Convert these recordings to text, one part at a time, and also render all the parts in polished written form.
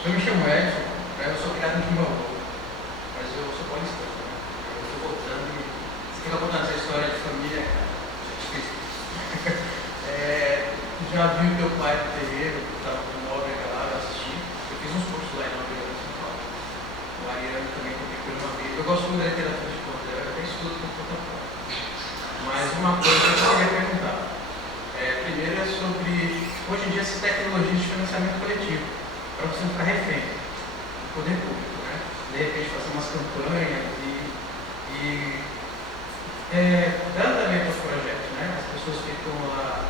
Eu me chamo Edson, né? Eu sou criado em Timbaúba, mas eu sou paulistano, né? Eu estou voltando e você fica contando essa história de família, cara. Já vi o teu pai no terreiro, estava com Nóbrega lá, eu assisti. Eu fiz uns cursos lá em Nóbrega, em São Paulo. O Ariano também comigo por uma vez. Eu gosto muito da literatura de conta, eu até estudo com conta própria. Mas uma coisa que eu queria perguntar. Primeiro é sobre, hoje em dia, essas tecnologias de financiamento coletivo, para você não ficar refém do poder público, né? De repente fazer umas campanhas e dando também para os projetos, né? As pessoas ficam lá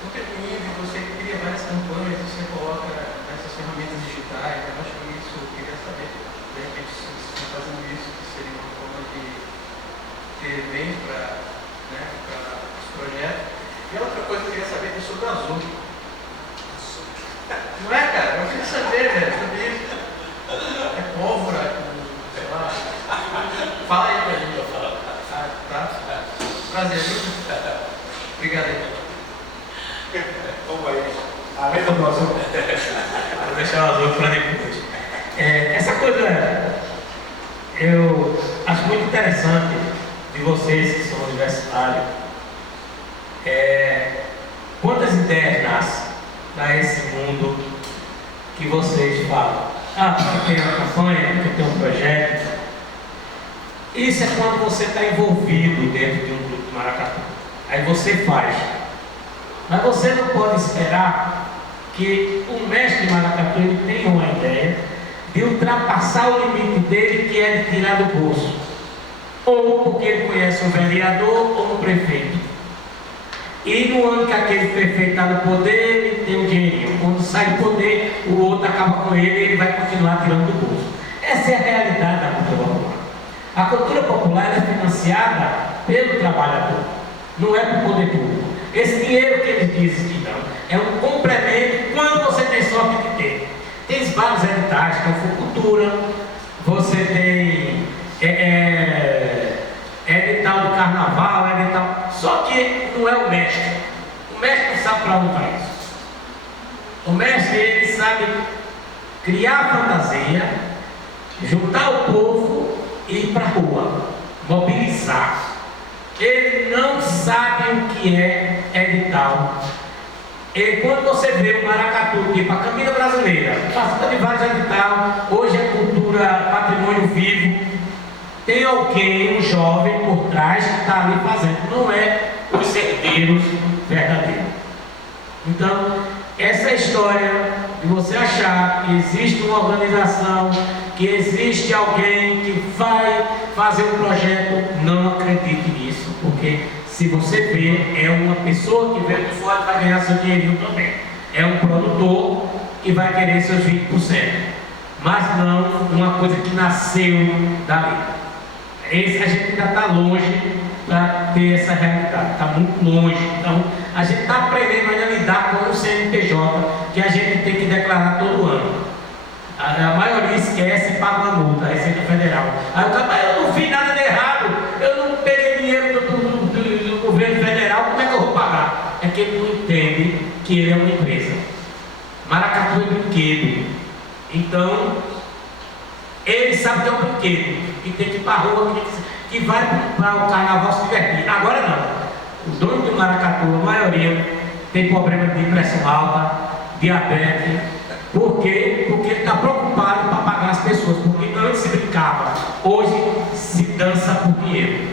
contribuindo e você cria várias campanhas e você coloca nessas ferramentas digitais. Eu acho que isso, eu queria saber, de repente, se vocês estão fazendo isso, que seria uma forma de ter bem para, né, os projetos. E a outra coisa que eu queria saber é sobre o azul. Não é, cara? Eu queria saber, velho, sobre isso. É pólvora, sei lá. Fala aí pra gente. Tá? Prazer, viu? Obrigado aí. Como é? Além do azul. Vou deixar o azul para depois. Essa coisa eu acho muito interessante de vocês que são universitários. Quantas ideias nascem para esse mundo que vocês falam? Porque tem uma campanha, porque tem um projeto. Isso é quando você está envolvido dentro de um grupo de maracatu. Aí você faz. Mas você não pode esperar que o mestre de maracatu ele tenha uma ideia de ultrapassar o limite dele, que é de tirar do bolso. Ou porque ele conhece um vereador ou um prefeito. E no ano que aquele prefeito está no poder, ele tem um dinheirinho. Quando sai do poder, o outro acaba com ele e ele vai continuar tirando do bolso. Essa é a realidade da cultura popular. A cultura popular é financiada pelo trabalhador, não é pelo poder público. Esse dinheiro que eles dizem que não, é um complemento quando você tem sorte de ter. Tem vários editais, que é a Cultura, você tem edital do carnaval, edital. Só que não é o mestre. O mestre não sabe para onde vai isso. O mestre, ele sabe criar fantasia, juntar o povo e ir para a rua, mobilizar. Ele não sabe o que é edital. E quando você vê o maracatu, tipo a Caminha Brasileira, participa de vários editais, hoje é cultura, patrimônio vivo, tem alguém, um jovem por trás que está ali fazendo, não é os herdeiros verdadeiros. Então, essa história de você achar que existe uma organização, que existe alguém que vai fazer um projeto, não acredite nisso, porque se você vê, é uma pessoa que veio de fora e vai ganhar seu dinheirinho também. É um produtor que vai querer seus 20%, mas não uma coisa que nasceu dali. A gente ainda está longe para ter essa realidade, está muito longe. Então, a gente está aprendendo ainda a lidar com o CNPJ, que a gente tem que declarar todo ano. A maioria esquece e paga uma multa, a Receita Federal. Aí o cara, eu não fiz nada de errado, eu não peguei dinheiro do governo federal, como é que eu vou pagar? É que ele não entende que ele é uma empresa. Maracatu é brinquedo. Então, ele sabe que é um brinquedo, que tem que ir para a rua, que vai para o carnaval se divertir. Agora não. O dono do maracatu, a maioria, tem problema de pressão alta, diabetes. Por quê? Porque ele está preocupado para pagar as pessoas. Porque antes se brincava, hoje se dança por dinheiro.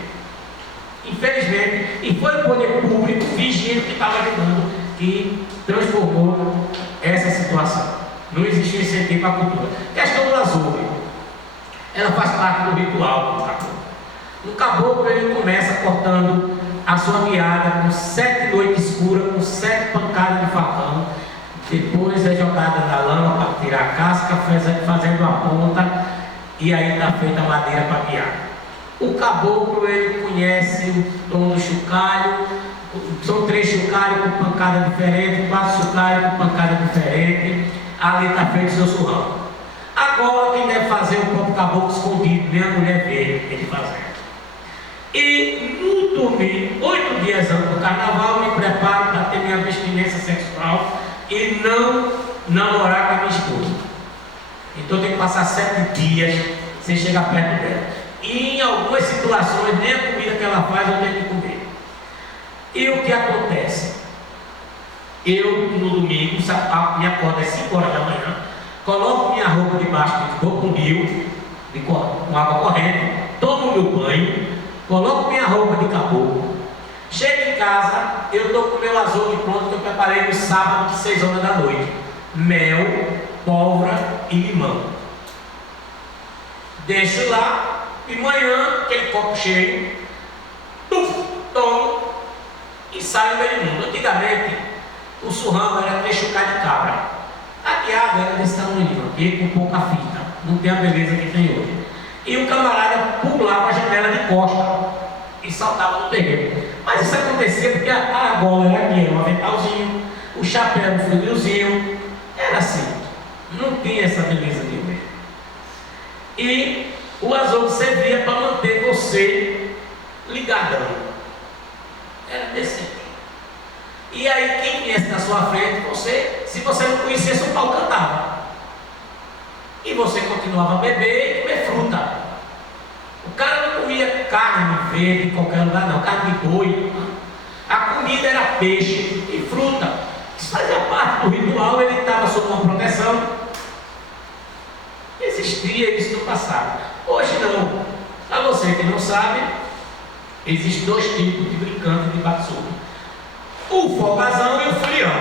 Infelizmente, e foi o poder público fingindo que estava ajudando, que transformou essa situação. Não existe incentivo para a cultura. Questão do azul, ela faz parte do ritual do caboclo. No caboclo ele começa cortando a sua guiada com 7 noites escuras, com 7 pancadas de facão. Depois é jogada na lama para tirar a casca, fazendo a ponta, e aí está feita a madeira para guiar. O caboclo ele conhece o tom do chocalho, são 3 chocalhos com pancada diferente, 4 chocalhos com pancada diferente, ali está feito o seu surrão. Agora quem deve fazer o próprio caboclo escondido, nem a mulher vê ele fazendo. E no domingo, 8 dias antes do carnaval, eu me preparo para ter minha abstinência sexual e não namorar com a minha esposa. Então eu tenho que passar 7 dias sem chegar perto dela. E em algumas situações, nem a comida que ela faz eu tenho que comer. E o que acontece? Eu, no domingo, me acordo às 5 horas da manhã, coloco minha roupa debaixo de crocodilo, com água corrente, tomo meu banho, coloco minha roupa de caboclo, chego em casa, eu estou com o meu azougue pronto que eu preparei no sábado de 6 horas da noite. Mel, pólvora e limão. Deixo lá, de manhã, aquele copo cheio, tomo e saio do meio do mundo. Antigamente, o surrão era 3 chucadas de cabra. A piada era desse tamanho aqui, com pouca fita. Não tem a beleza que tem hoje. E o camarada pulava a janela de costa e saltava no terreno. Mas isso acontecia porque a argola era aqui, era um aventalzinho, o chapéu, um fuzilzinho. Era assim. Não tinha essa beleza de hoje. E o azougue servia para manter você ligadão. Era desse jeito. E aí quem viesse na sua frente, se você não conhecesse, o pau cantava. E você continuava a beber e comer fruta. O cara não comia carne verde em qualquer lugar, não, carne de boi. A comida era peixe e fruta. Isso fazia parte do ritual, ele estava sob uma proteção. Existia isso no passado. Hoje não. Para você que não sabe, existem 2 tipos de brincante de bate-soco. O folgazão e o fulião.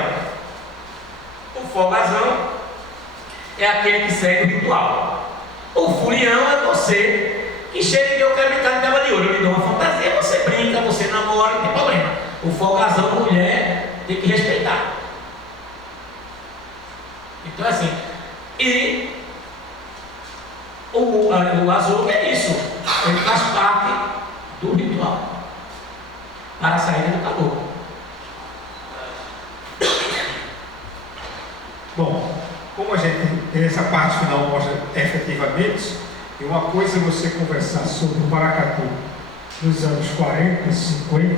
O folgazão é aquele que segue o ritual. O fulião é você que chega e eu quero brincar de dama de ouro. Eu lhe dou uma fantasia, você brinca, você namora, não tem problema. O folgazão, mulher, tem que respeitar. Então assim, e o azougue é isso. Ele faz parte do ritual para a saída do caboclo. Bom, como a gente tem essa parte final mostra efetivamente, e uma coisa é você conversar sobre o maracatu nos anos 40, 50,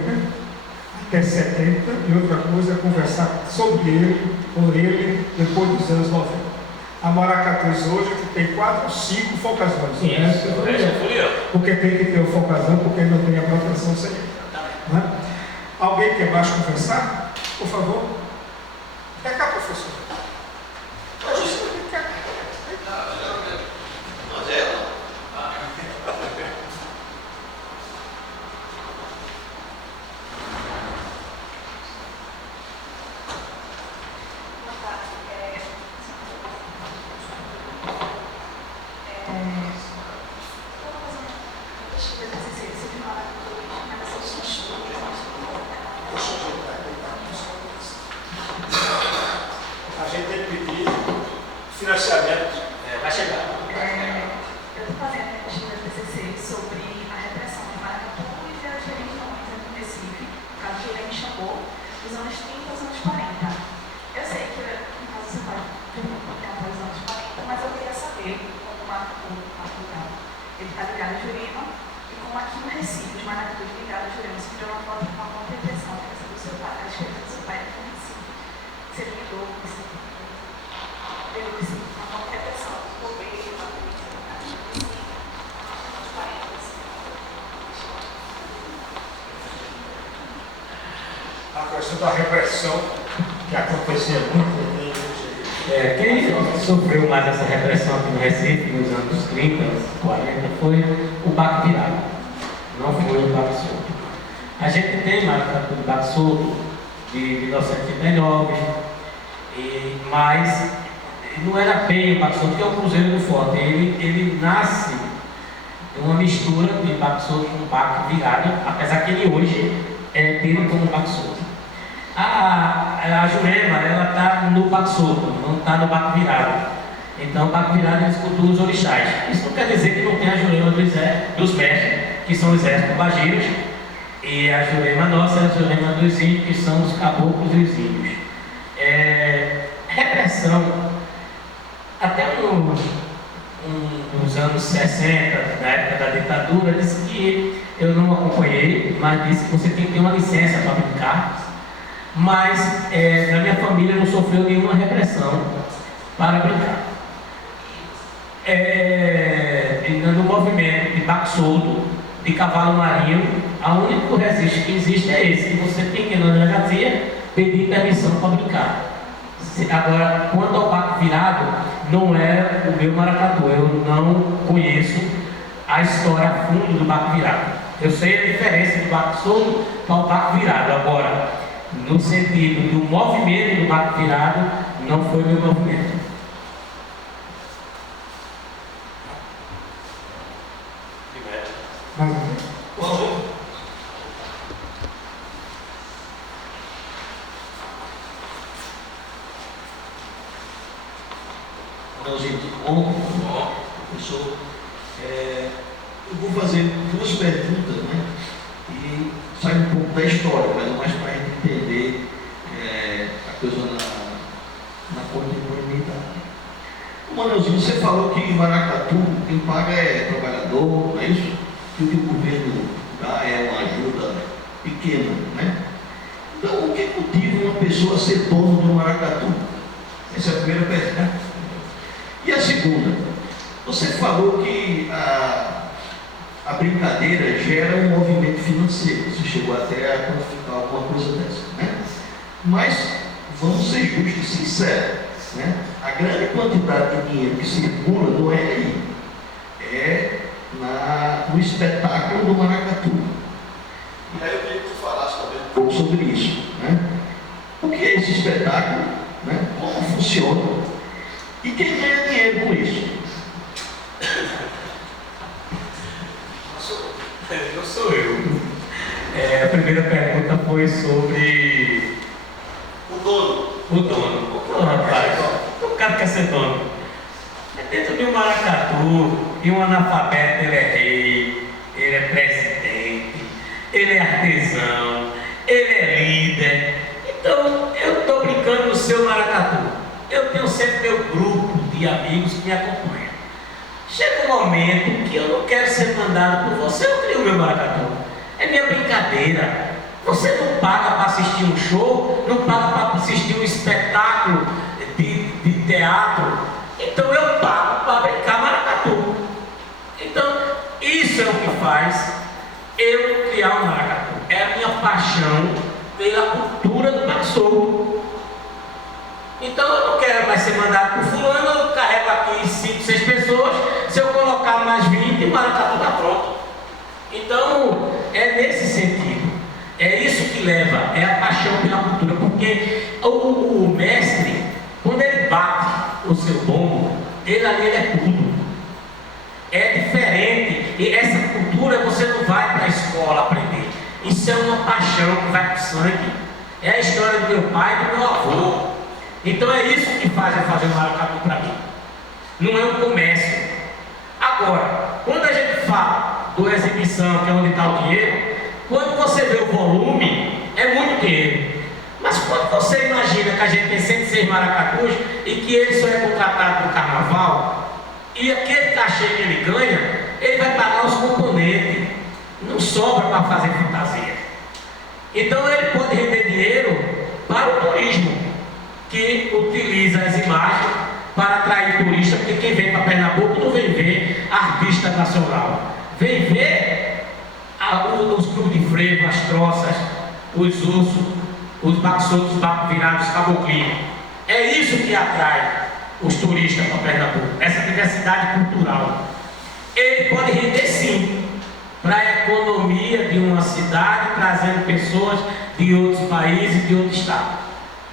até 70, e outra coisa é conversar sobre ele, por ele, depois dos anos 90. Há maracatus hoje que tem 4 ou 5 folgazões. Porque tem que ter o folgazão, porque não tem a proteção sem ele. Né? Alguém quer mais conversar? Por favor. Vem cá, professor. A gente tem que pedir financiamento. Vai chegar. Eu estou fazendo a pesquisa TCC sobre a repressão de maracatús e as religiões aqui em Recife, no caso de Leme Xangô, dos anos 30 aos anos 40. Eu sei que, no caso, você vai perguntar até os anos 40, mas eu queria saber como o maracatu, ele está ligado a Jurema, e como aqui no Recife, os maracatús ligados a Jurema sofreram uma repressão, que essa do seu pai, a experiência do seu pai aqui no Recife. Você lidou com isso? Uma repressão do governo, da polícia, A questão da repressão que acontecia muito. Quem sofreu mais essa repressão aqui no Recife nos anos 30, 40 foi o baque virado, não foi o baque solto. A gente tem maracatu de baque solto de 1939, mas não era bem o baque solto, que é o Cruzeiro do Forte. Ele nasce de uma mistura de baque solto com baque virado, apesar que ele hoje é tido como baque solto. A Jurema, ela está no baque solto, não está no baque virado. Então o baque virado eles cultuam os orixás. Isso não quer dizer que não tem a Jurema dos mestres, que são os exércitos bagiros, e a Jurema nossa é a Jurema dos índios, que são os caboclos e os índios. Repressão, até nos anos 60, na época da ditadura, disse que eu não acompanhei, mas disse que você tem que ter uma licença para brincar. Mas na minha família não sofreu nenhuma repressão para brincar. No movimento de barco solto, de cavalo marinho, o único registro que existe é esse, que você tem que ir na delegacia pedir permissão para brincar. Agora, quanto ao barco virado, não é o meu maracatu, eu não conheço a história a fundo do barco virado. Eu sei a diferença do barco solto para o barco virado. Agora, no sentido do movimento do barco virado, não foi meu movimento. Mais uma vez. Por favor. Manuelzinho, tudo bom? Professor, eu vou fazer duas perguntas, né? E sai um pouco da história, mas mais para a gente entender a coisa na contemporaneidade. Manuelzinho, você falou que em Maracatu quem paga é trabalhador, não é isso? Que o que o governo dá é uma ajuda pequena, né? Então, o que motiva uma pessoa a ser dono do Maracatu? Essa é a primeira pergunta. E a segunda, você falou que a brincadeira gera um movimento financeiro. Você chegou até a quantificar alguma coisa dessa, né? Mas vamos ser justos e sinceros, né? A grande quantidade de dinheiro que circula não é aí, é no espetáculo do Maracatu. E aí eu queria que tu falasse também um pouco sobre isso, né? O que é esse espetáculo, né? Como funciona e quem ganha dinheiro com isso? Não sou eu. A primeira pergunta foi sobre O dono. o dono. Não, rapaz, o cara quer ser dono. Dentro de um maracatu, e um analfabeto, ele é rei, ele é presidente, ele é artesão, ele é líder. Então, eu estou brincando no seu maracatu. Eu tenho sempre meu grupo de amigos que me acompanham. Chega um momento que eu não quero ser mandado por você, eu crio o meu maracatu. É minha brincadeira. Você não paga para assistir um show, não paga para assistir um espetáculo de teatro. Então eu pago para brincar maracatu. Então, isso é o que faz eu criar um maracatu. É a minha paixão pela cultura do barco solto. Então eu não quero mais ser mandado por fulano, eu carrego aqui 5, 6 pessoas, se eu colocar mais 20, o maracatu está pronto. Então, é nesse sentido. É isso que leva, é a paixão pela cultura, porque o mestre, quando ele bate o seu bombo, ele ali é tudo. É diferente, e essa cultura você não vai para a escola aprender. Isso é uma paixão que vai para o sangue. É a história do meu pai e do meu avô. Então é isso que faz eu fazer o maracatu para mim. Não é um comércio. Agora, quando a gente fala do exibição, que é onde está o dinheiro, quando você vê o volume, é muito dinheiro. Mas quando você imagina que a gente tem 106 maracatus e que ele só é contratado no carnaval, e aquele cachê que ele ganha, ele vai pagar os componentes. Não sobra para fazer fantasia. Então ele pode render dinheiro para o turismo, que utiliza as imagens para atrair turistas, porque quem vem para Pernambuco não vem ver artista nacional, vem ver os clubes de frevo, as troças, os ursos, os barcos soltos, os barcos virados, os caboclinhos. É isso que atrai os turistas para Pernambuco, essa diversidade cultural. Ele pode render sim para a economia de uma cidade, trazendo pessoas de outros países, de outro estado.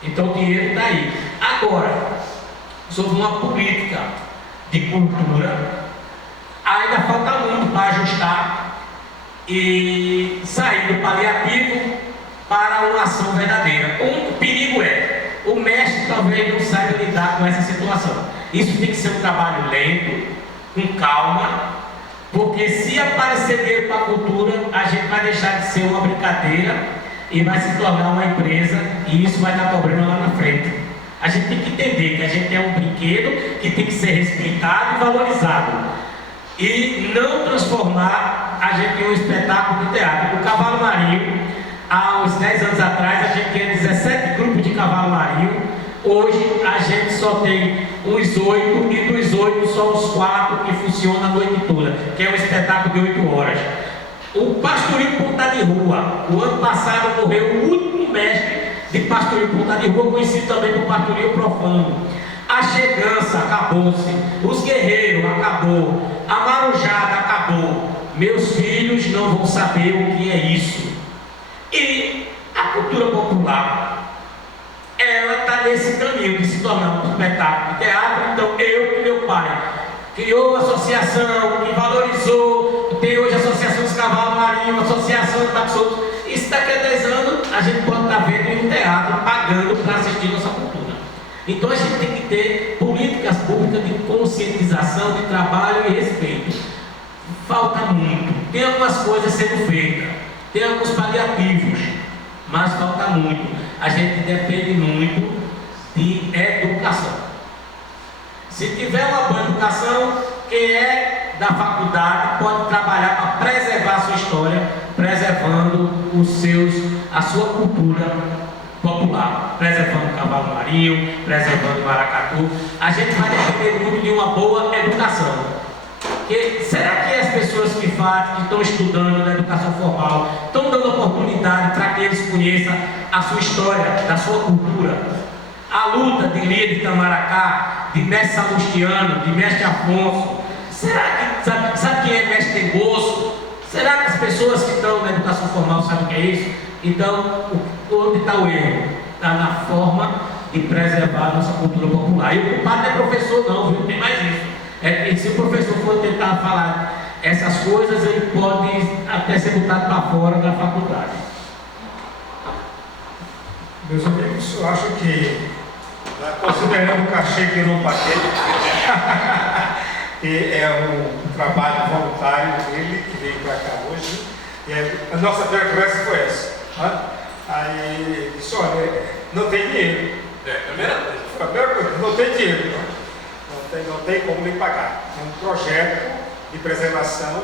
Então o dinheiro está aí. Agora, sobre uma política de cultura, ainda falta muito para ajustar e sair do paliativo para uma ação verdadeira. O único perigo é o mestre talvez não saiba lidar com essa situação. Isso tem que ser um trabalho lento, com calma, porque se aparecer dinheiro para a cultura, a gente vai deixar de ser uma brincadeira e vai se tornar uma empresa, e isso vai dar problema lá na frente. A gente tem que entender que a gente é um brinquedo que tem que ser respeitado e valorizado, e não transformar a gente em um espetáculo de teatro. O cavalo marinho, há uns 10 anos atrás, a gente tinha 17 grupos de cavalo marinho. Hoje a gente só tem uns 8, e dos 8 só os 4 que funcionam a noite toda, que é um espetáculo de 8 horas. O Pastorinho Ponta de Rua, o ano passado morreu o último mestre de Pastorinho Ponta de Rua, conhecido também por Pastorinho Profano. A Chegança acabou-se, os Guerreiros acabou, a Marujada acabou. Meus filhos não vão saber o que é isso. E a cultura popular, ela está nesse caminho de se tornar um espetáculo de teatro. Então eu e meu pai criou a associação, que valorizou, tem hoje a Associação dos Cavalos Marinhos, a Associação de Taxotos. Isso daqui a 10 anos a gente pode estar vendo em um teatro, pagando para assistir nossa cultura. Então a gente tem que ter políticas públicas de conscientização, de trabalho e respeito. Falta muito. Tem algumas coisas sendo feitas, tem alguns paliativos, mas falta muito. A gente depende muito de educação. Se tiver uma boa educação, quem é da faculdade pode trabalhar para preservar a sua história, preservando a sua cultura popular, preservando o cavalo marinho, preservando o maracatu. A gente vai depender muito de uma boa educação. Porque será que as pessoas que estão estudando na educação formal estão dando oportunidade para que eles conheçam a sua história, da sua cultura? A luta de Lia de Itamaracá, de Mestre Salustiano, de Mestre Afonso. Será que sabe quem é Mestre Tengoso? Será que as pessoas que estão na educação formal sabem o que é isso? Então, onde está o erro? Está na forma de preservar a nossa cultura popular. E o culpado não é professor não, viu? Tem mais isso. É que se o professor for tentar falar essas coisas, ele pode até ser botado para fora da faculdade. Meus amigos, eu acho que, considerando o cachê que não paguei, que é um trabalho voluntário dele, que veio para cá hoje, e a nossa primeira conversa foi essa. Aí disse, olha, não tem dinheiro. A primeira coisa, não tem dinheiro. Não tem como lhe pagar. É um projeto de preservação.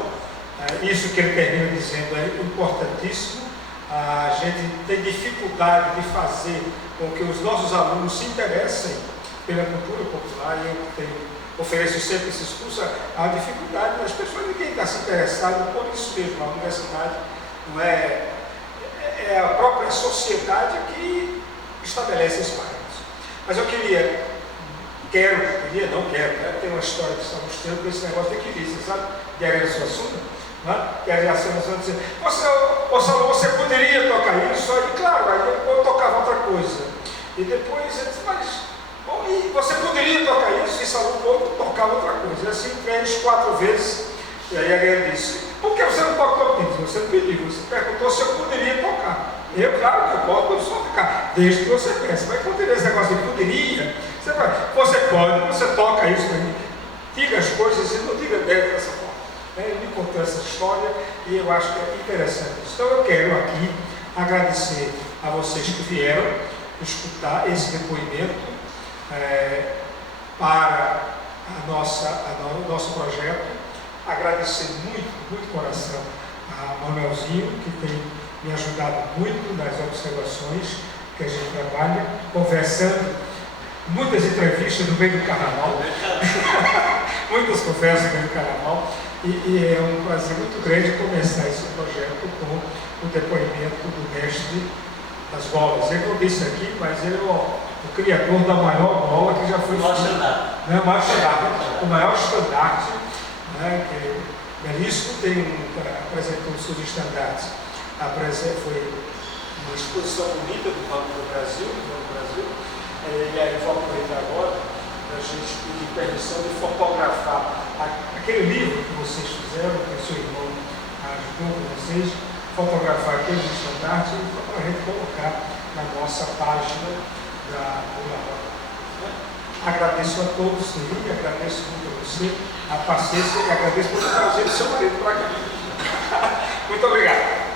Isso que ele termina dizendo é importantíssimo. A gente tem dificuldade de fazer com que os nossos alunos se interessem pela cultura popular. E eu ofereço sempre esses cursos. Há dificuldade das pessoas, ninguém está se interessado por isso mesmo. A universidade não é a própria sociedade que estabelece esses parâmetros. Mas eu não quero, né? Tem uma história de São Agostinho com esse negócio de equilíbrio, sabe? De Ariano Suassuna, né? E a Ariano Suassuna dizia, você poderia tocar isso? Aí, claro, aí eu tocava outra coisa. E depois ele disse, mas e você poderia tocar isso? E Salomão outro tocava outra coisa. E assim, 3, 4 vezes. E aí a Ariano disse, por que você não tocou? Você não pediu, você perguntou se eu poderia tocar. Claro que eu posso só tocar, desde que você peça. Mas quando tem esse negócio de poderia, você pode, você toca isso para mim. Diga as coisas e não diga dessa forma. Ele me contou essa história e eu acho que é interessante. Então eu quero aqui agradecer a vocês que vieram escutar esse depoimento para o nosso projeto. Agradecer muito coração a Manuelzinho, que tem me ajudado muito nas observações que a gente trabalha, conversando, muitas entrevistas no meio do carnaval, muitas conversas no meio do carnaval, e é um prazer muito grande começar esse projeto com o depoimento do mestre das bolas. Ele não disse aqui, mas ele é o criador da maior bola que já foi feita. O maior estandarte, né, que Belisco apresentou os seus estandartes. Foi uma exposição bonita do Banco do Brasil, e aí vou aproveitar agora para a gente pedir permissão de fotografar aquele livro que vocês fizeram, que o seu irmão ajudou com vocês, fotografar aqueles estandartes para a gente colocar na nossa página da Laboratório. Agradeço a todos, agradeço muito a você, a paciência, e agradeço por trazer o seu marido para cá. Muito obrigado.